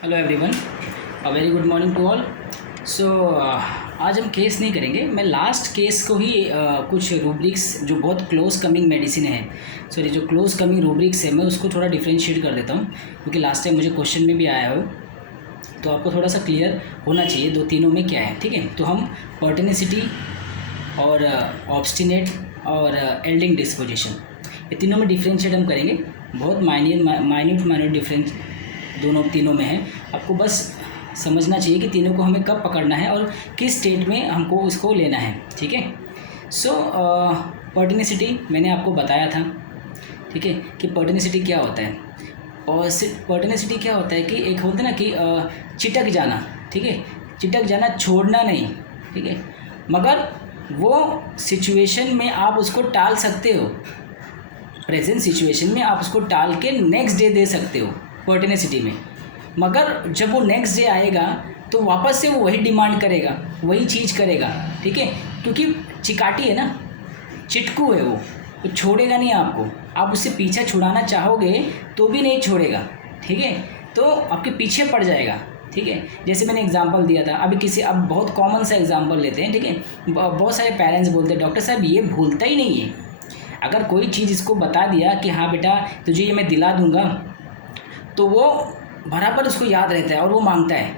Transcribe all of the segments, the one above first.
Hello everyone, very good morning to all. So आज हम case नहीं करेंगे। मैं लास्ट केस को ही कुछ रूब्रिक्स जो बहुत क्लोज कमिंग मेडिसिन है, सॉरी जो क्लोज कमिंग रूब्रिक्स है, मैं उसको थोड़ा डिफ्रेंशिएट कर देता हूँ, क्योंकि लास्ट टाइम मुझे क्वेश्चन में भी आया हो, तो आपको थोड़ा सा क्लियर होना चाहिए दो तीनों में क्या है। ठीक है, तो हम पर्टेनिसिटी और ऑब्स्टिनेट और एल्डिंग डिस्पोजिशन, ये तीनों में डिफ्रेंशिएट हम करेंगे। बहुत माइन्यूट डिफरेंस दोनों तीनों में है। आपको बस समझना चाहिए कि तीनों को हमें कब पकड़ना है और किस स्टेट में हमको इसको लेना है। ठीक है, सो पर्टेनिसिटी मैंने आपको बताया था, ठीक है, कि पर्टेनिसिटी क्या होता है। और पर्टेनिसिटी क्या होता है कि एक होता है ना कि चिटक जाना, ठीक है, चिटक जाना, छोड़ना नहीं, ठीक है, मगर वो सिचुएशन में आप उसको टाल सकते हो। प्रेजेंट सिचुएशन में आप उसको टाल के नेक्स्ट डे दे सकते हो पर्टेनिसिटी में, मगर जब वो नेक्स्ट डे आएगा तो वापस से वो वही डिमांड करेगा, वही चीज़ करेगा। ठीक है, क्योंकि चिकाटी है ना, चिटकू है वो छोड़ेगा नहीं आपको। आप उससे पीछा छुड़ाना चाहोगे तो भी नहीं छोड़ेगा। ठीक है, तो आपके पीछे पड़ जाएगा। ठीक है, जैसे मैंने एग्जांपल दिया था अभी अब बहुत कॉमन सा एग्जांपल लेते हैं। ठीक है, बहुत सारे पेरेंट्स बोलते हैं डॉक्टर साहब ये भूलता ही नहीं है। अगर कोई चीज़ इसको बता दिया कि हाँ बेटा तुझे ये मैं दिला दूंगा, तो वो बराबर उसको याद रहता है और वो मांगता है।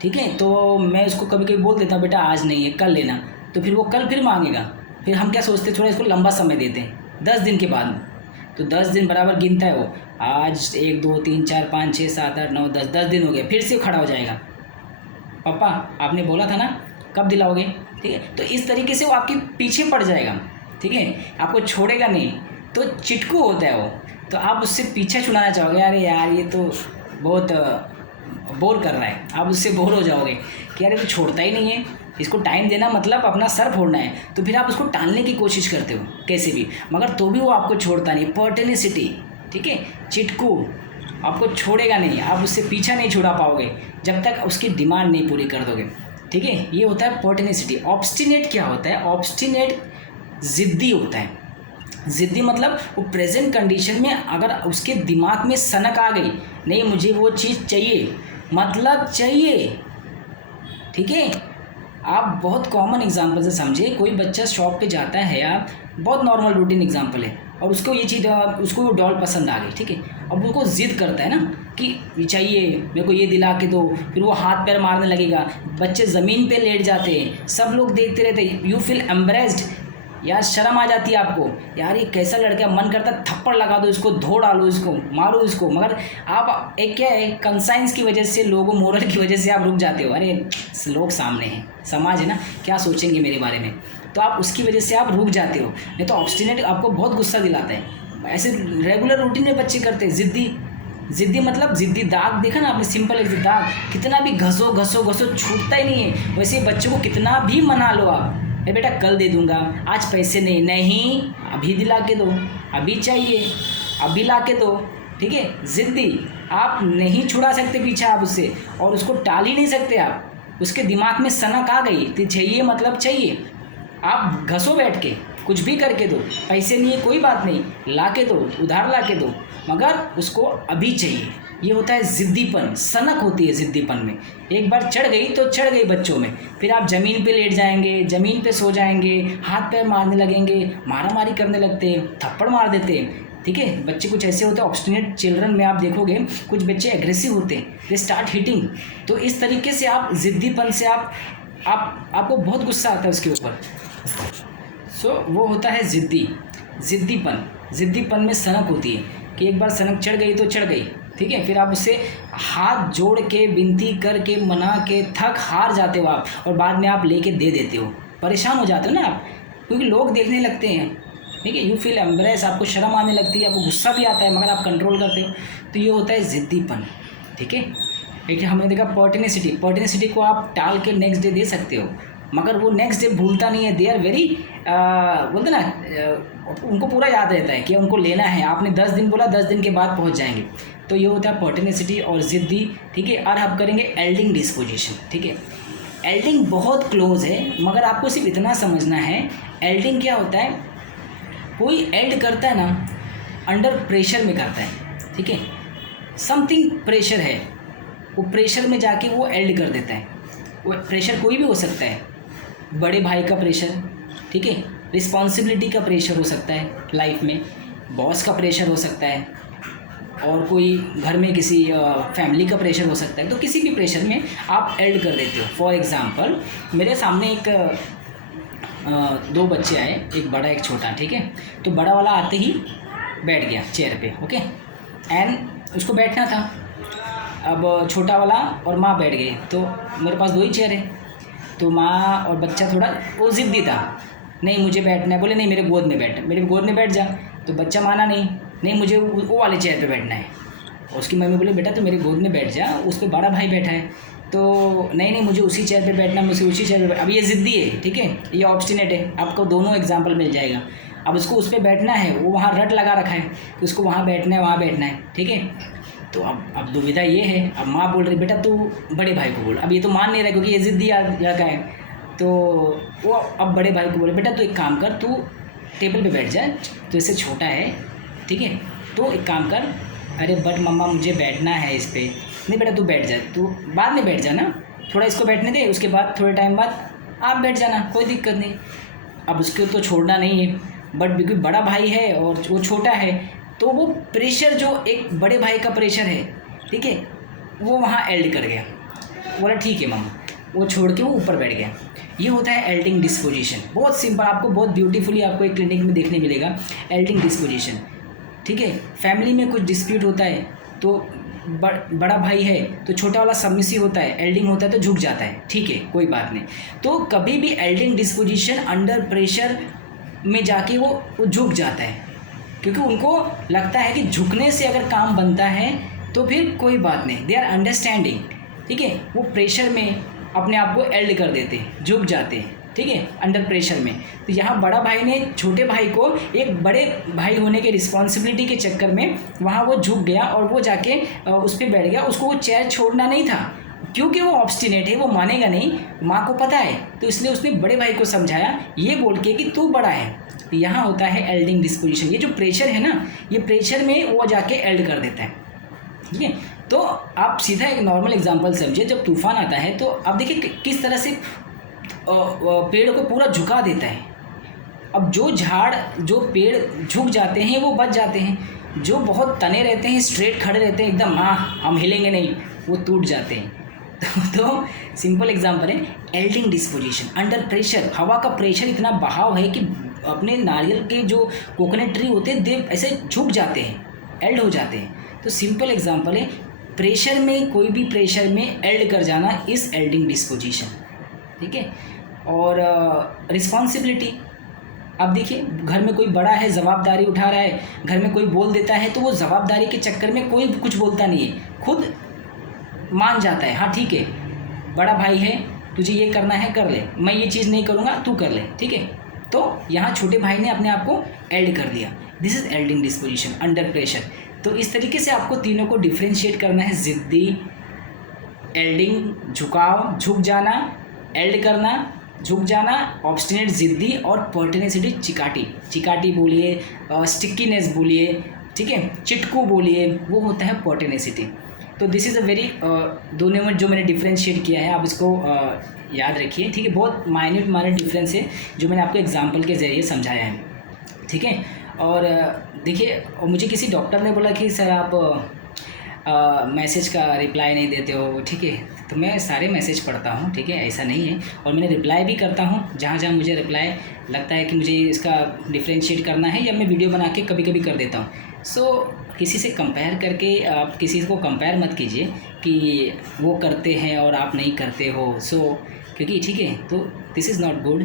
ठीक है, तो मैं उसको कभी कभी बोल देता हूँ बेटा आज नहीं है कल लेना, तो फिर वो कल फिर मांगेगा। फिर हम क्या सोचते हैं, थोड़ा इसको लंबा समय देते हैं 10 दिन के बाद। तो 10 दिन बराबर गिनता है वो, आज 1 2 3 4 5 6 7 8 9 10 दिन हो गए, फिर से खड़ा हो जाएगा, पापा आपने बोला था ना कब दिलाओगे। ठीक है, तो इस तरीके से वो आपके पीछे पड़ जाएगा। ठीक है, आपको छोड़ेगा नहीं, तो चिटकू होता है वो। तो आप उससे पीछे छुड़ाना चाहोगे, अरे यार ये तो बहुत बोर कर रहा है, आप उससे बोर हो जाओगे कि यार ये तो छोड़ता ही नहीं है, इसको टाइम देना मतलब अपना सर फोड़ना है। तो फिर आप उसको टालने की कोशिश करते हो कैसे भी, मगर तो भी वो आपको छोड़ता नहीं। पर्टेनिसिटी, ठीक है, चिटकू आपको छोड़ेगा नहीं, आप उससे पीछा नहीं छुड़ा पाओगे जब तक उसकी डिमांड नहीं पूरी कर दोगे। ठीक है, ये होता है पर्टेनिसिटी। ऑब्स्टिनेट क्या होता है, ऑब्स्टिनेट ज़िद्दी होता है। ज़िद्दी मतलब वो प्रेजेंट कंडीशन में अगर उसके दिमाग में सनक आ गई, नहीं मुझे वो चीज़ चाहिए, मतलब चाहिए। ठीक है, आप बहुत कॉमन एग्जांपल से समझे, कोई बच्चा शॉप पे जाता है, आप बहुत नॉर्मल रूटीन एग्जांपल है, और उसको ये चीज़ उसको वो डॉल पसंद आ गई। ठीक है, अब उनको ज़िद करता है ना कि ये चाहिए मेरे को, ये दिला के दो, फिर वो हाथ पैर मारने लगेगा, बच्चे ज़मीन पे लेट जाते हैं, सब लोग देखते रहते हैं, यू फील एम्बरेस्ड, यार शर्म आ जाती है आपको, यार ये कैसा लड़का, मन करता है थप्पड़ लगा दो इसको, धो डालो इसको, मारो इसको, मगर आप एक क्या है कंसाइंस की वजह से, लोगों मोरल की वजह से आप रुक जाते हो, अरे लोग सामने हैं, समाज है ना, क्या सोचेंगे मेरे बारे में, तो आप उसकी वजह से आप रुक जाते हो। नहीं तो ऑब्स्टिनेट आपको बहुत गुस्सा दिलाता है। ऐसे रेगुलर रूटीन में बच्चे करते हैं। ज़िद्दी, ज़िद्दी मतलब ज़िद्दी, दाग देखा ना आपने, सिंपल है दाग, कितना भी घसो घसो घसो छूटता ही नहीं है। वैसे बच्चों को कितना भी मना लो आप, अरे बेटा कल दे दूंगा, आज पैसे नहीं, नहीं अभी दिला के दो, अभी चाहिए अभी ला के दो। ठीक है, ज़िद्दी, आप नहीं छुड़ा सकते पीछा आप उससे, और उसको टाल ही नहीं सकते आप। उसके दिमाग में सनक आ गई तो चाहिए मतलब चाहिए। आप घसो बैठ के, कुछ भी करके दो, पैसे नहीं है कोई बात नहीं, ला के दो, उधार ला के दो, मगर उसको अभी चाहिए। ये होता है ज़िद्दीपन, सनक होती है ज़िद्दीपन में। एक बार चढ़ गई तो चढ़ गई बच्चों में, फिर आप ज़मीन पे लेट जाएंगे, ज़मीन पे सो जाएंगे, हाथ पैर मारने लगेंगे, मारामारी करने लगते हैं, थप्पड़ मार देते हैं। ठीक है, बच्चे कुछ ऐसे होते हैं, ऑब्स्टिनेट चिल्ड्रन में आप देखोगे कुछ बच्चे एग्रेसिव होते हैं, दे स्टार्ट हिटिंग। तो इस तरीके से आप ज़िद्दीपन से आपको बहुत गुस्सा आता है उसके ऊपर। सो वो होता है ज़िद्दी, ज़िद्दीपन। ज़िद्दीपन में सनक होती है कि एक बार सनक चढ़ गई तो चढ़ गई। ठीक है, फिर आप उससे हाथ जोड़ के विनती करके मना के थक हार जाते हो आप, और बाद में आप लेके दे देते हो, परेशान हो जाते हो ना आप, क्योंकि लोग देखने लगते हैं। ठीक है, यू फील एम्बरेस, आपको शर्म आने लगती है, आपको गुस्सा भी आता है, मगर आप कंट्रोल करते हो। तो ये होता है ज़िद्दीपन। ठीक है, एक हमने देखा पर्टेनिसिटी, पर्टेनिसिटी को आप टाल के नेक्स्ट डे दे सकते हो, मगर वो नेक्स्ट डे भूलता नहीं है। दे आर वेरी बोलते ना, उनको पूरा याद रहता है कि उनको लेना है, आपने 10 दिन बोला 10 दिन के बाद पहुंच जाएंगे। तो ये होता है पर्टेनिसिटी और ज़िद्दी। ठीक है, और आप करेंगे एल्डिंग डिस्पोजिशन। ठीक है, एल्डिंग बहुत क्लोज है, मगर आपको सिर्फ इतना समझना है, एल्डिंग क्या होता है, कोई एल्ड करता है ना अंडर प्रेशर में करता है। ठीक है, समथिंग प्रेशर है, वो प्रेशर में जाके वो एल्ड कर देता है। वो प्रेशर कोई भी हो सकता है, बड़े भाई का प्रेशर, ठीक है, रिस्पॉन्सिबिलिटी का प्रेशर हो सकता है लाइफ में, बॉस का प्रेशर हो सकता है, और कोई घर में किसी फैमिली का प्रेशर हो सकता है। तो किसी भी प्रेशर में आप एल्ड कर देते हो। फॉर एग्ज़ाम्पल मेरे सामने एक दो बच्चे आए, एक बड़ा एक छोटा, ठीक है। तो बड़ा वाला आते ही बैठ गया चेयर पे, ओके, एंड उसको बैठना था। अब छोटा वाला और माँ बैठ गए, तो मेरे पास 2 ही चेयर है। तो माँ और बच्चा थोड़ा वो ज़िद्दी था, नहीं मुझे बैठना है, बोले नहीं मेरे गोद में बैठ, मेरे गोद में बैठ जा। तो बच्चा माना नहीं मुझे वो वाले चेयर पे बैठना है। उसकी मम्मी बोले बेटा तो मेरे गोद में बैठ जा, उस पर बड़ा भाई बैठा है। तो नहीं मुझे उसी चेयर पे बैठना, मुझे उसी चेयर पे। अब ये ज़िद्दी है, ठीक है, ये ऑब्स्टिनेट है, आपको दोनों एग्जाम्पल मिल जाएगा। अब उसको उस पर बैठना है, वो वहाँ रट लगा रखा है कि उसको वहाँ बैठना है, वहाँ बैठना है, ठीक है। तो अब दुविधा ये है, अब माँ बोल रही बेटा तू बड़े भाई को बोल। अब ये तो मान नहीं रहा क्योंकि ये ज़िद्दी लड़का है। तो वो अब बड़े भाई को बोले बेटा तू एक काम कर, तू टेबल पे बैठ जा, तो इससे छोटा है, ठीक है, तो एक काम कर। अरे बट मम्मा मुझे बैठना है इस पर। नहीं बेटा तू बैठ जा, तू बाद में बैठ जाना, थोड़ा इसको बैठने दे, उसके बाद थोड़े टाइम बाद आप बैठ जाना, कोई दिक्कत नहीं। अब उसको तो छोड़ना नहीं है, बट क्योंकि बड़ा भाई है और वो छोटा है, तो वो प्रेशर जो एक बड़े भाई का प्रेशर है, ठीक है, वो वहाँ एल्ड कर गया। बोला ठीक है मम्मा, वो छोड़ के वो ऊपर बैठ गया। ये होता है एल्डिंग डिस्पोजिशन। बहुत सिंपल, आपको बहुत ब्यूटीफुली आपको एक क्लिनिक में देखने मिलेगा एल्डिंग डिस्पोजिशन, ठीक है। फैमिली में कुछ डिस्प्यूट होता है तो बड़ा भाई है तो छोटा वाला सबमिसिव होता है, एल्डिंग होता है तो झुक जाता है, ठीक है, कोई बात नहीं। तो कभी भी एल्डिंग डिस्पोजिशन अंडर प्रेशर में जाके वो झुक जाता है, क्योंकि उनको लगता है कि झुकने से अगर काम बनता है तो फिर कोई बात नहीं, दे आर अंडरस्टैंडिंग, ठीक है। वो प्रेशर में अपने आप को एल्ड कर देते हैं, झुक जाते हैं, ठीक है, अंडर प्रेशर में। तो यहाँ बड़ा भाई ने छोटे भाई को एक बड़े भाई होने के रिस्पॉन्सिबिलिटी के चक्कर में वहाँ वो झुक गया और वो जाके उस पर बैठ गया। उसको वो चेयर छोड़ना नहीं था, क्योंकि वो ऑब्स्टिनेट है, वो मानेगा नहीं, माँ को पता है, तो इसलिए उसने बड़े भाई को समझाया ये बोल के कि तू बड़ा है। तो यहाँ होता है एल्डिंग डिस्पोजिशन। ये जो प्रेशर है ना, ये प्रेशर में वो जाके एल्ड कर देता है, ठीक है। तो आप सीधा एक नॉर्मल एग्जांपल समझिए, जब तूफान आता है तो आप देखिए किस तरह से पेड़ को पूरा झुका देता है। अब जो पेड़ झुक जाते हैं वो बच जाते हैं, जो बहुत तने रहते हैं, स्ट्रेट खड़े रहते हैं एकदम, हाँ हम हिलेंगे नहीं, वो टूट जाते हैं। तो सिंपल एग्जांपल है एल्डिंग डिस्पोजिशन अंडर प्रेशर। हवा का प्रेशर इतना बहाव है कि अपने नारियल के जो कोकोनट ट्री होते हैं दे ऐसे झुक जाते हैं, एल्ड हो जाते हैं। तो सिंपल एग्जांपल है प्रेशर में, कोई भी प्रेशर में एल्ड कर जाना इस एल्डिंग डिस्पोजिशन, ठीक है। और रिस्पॉन्सिबिलिटी, अब देखिए घर में कोई बड़ा है, जवाबदारी उठा रहा है, घर में कोई बोल देता है तो वो जवाबदारी के चक्कर में कोई कुछ बोलता नहीं है, खुद मान जाता है, हाँ ठीक है बड़ा भाई है, तुझे ये करना है कर ले, मैं ये चीज़ नहीं करूँगा तू कर ले, ठीक है। तो यहाँ छोटे भाई ने अपने आप को एल्ड कर दिया। This is एल्डिंग disposition under pressure. तो इस तरीके से आपको तीनों को डिफ्रेंशिएट करना है, ज़िद्दी, एल्डिंग झुकाव, झुक जाना, एल्ड करना, झुक जाना, ऑब्स्टिनेट ज़िद्दी, और पर्टिनेसिटी चिकाटी बोलिए, स्टिकीनेस बोलिए, ठीक है, चिटकू बोलिए, वो होता है पर्टिनेसिटी। तो दिस इज़ अ वेरी दोनों में जो मैंने डिफ्रेंशिएट किया है आप इसको याद रखिए, ठीक है। बहुत माइन्यूट डिफरेंस है जो मैंने आपको एग्जांपल के ज़रिए समझाया है, ठीक है। और देखिए मुझे किसी डॉक्टर ने बोला कि सर आप मैसेज का रिप्लाई नहीं देते हो, ठीक है। तो मैं सारे मैसेज पढ़ता हूँ, ठीक है, ऐसा नहीं है, और मैंने रिप्लाई भी करता हूँ जहाँ जहाँ मुझे रिप्लाई लगता है कि मुझे इसका डिफ्रेंशिएट करना है, या मैं वीडियो बना के कभी कभी कर देता हूँ। सो किसी से कंपेयर करके आप किसी को कंपेयर मत कीजिए कि वो करते हैं और आप नहीं करते हो, क्योंकि ठीक है, तो दिस इज़ नॉट गुड,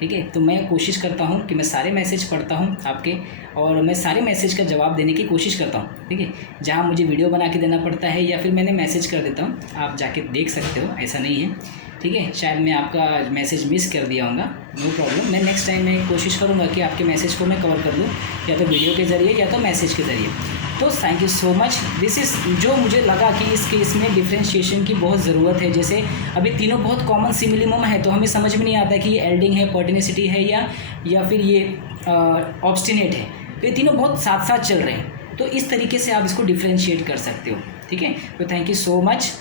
ठीक है। तो मैं कोशिश करता हूँ कि मैं सारे मैसेज पढ़ता हूँ आपके, और मैं सारे मैसेज का जवाब देने की कोशिश करता हूँ, ठीक है। जहाँ मुझे वीडियो बना के देना पड़ता है या फिर मैंने मैसेज कर देता हूँ, आप जाके देख सकते हो, ऐसा नहीं है, ठीक है। शायद मैं आपका मैसेज मिस कर दिया होगा, नो प्रॉब्लम, मैं नेक्स्ट टाइम मैं कोशिश करूँगा कि आपके मैसेज को मैं कवर कर दूँ, या तो वीडियो के ज़रिए या तो मैसेज के ज़रिए। तो thank you so much. This is जो मुझे लगा कि इस केस में डिफ्रेंशिएशन की बहुत ज़रूरत है। जैसे अभी तीनों बहुत कॉमन सिमिलिमम है, तो हमें समझ में नहीं आता कि ये एल्डिंग है, पर्टिनेसिटी है, या फिर ये ऑब्स्टिनेट है। तो ये तीनों बहुत साथ साथ चल रहे हैं, तो इस तरीके से आप इसको डिफ्रेंशिएट कर सकते हो। ठीक है। तो थैंक यू सो मच।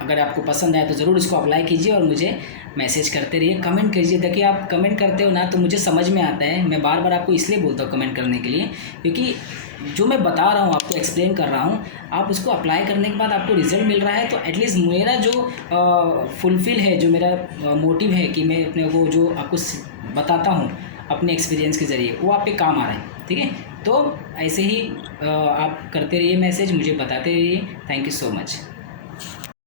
अगर आपको पसंद आए तो ज़रूर इसको अप्लाई कीजिए और मुझे मैसेज करते रहिए, कमेंट कीजिए। देखिए आप कमेंट करते हो ना तो मुझे समझ में आता है। मैं बार बार आपको इसलिए बोलता हूँ कमेंट करने के लिए, क्योंकि जो मैं बता रहा हूँ आपको, एक्सप्लेन कर रहा हूँ, आप उसको अप्लाई करने के बाद आपको रिजल्ट मिल रहा है तो एटलीस्ट मेरा जो फुलफ़िल है, जो मेरा मोटिव है कि मैं अपने को जो आपको बताता हूँ अपने एक्सपीरियंस के ज़रिए, वो आप पे काम आ रहा है। ठीक है, तो ऐसे ही आप करते रहिए मैसेज, मुझे बताते रहिए। Thank you so much.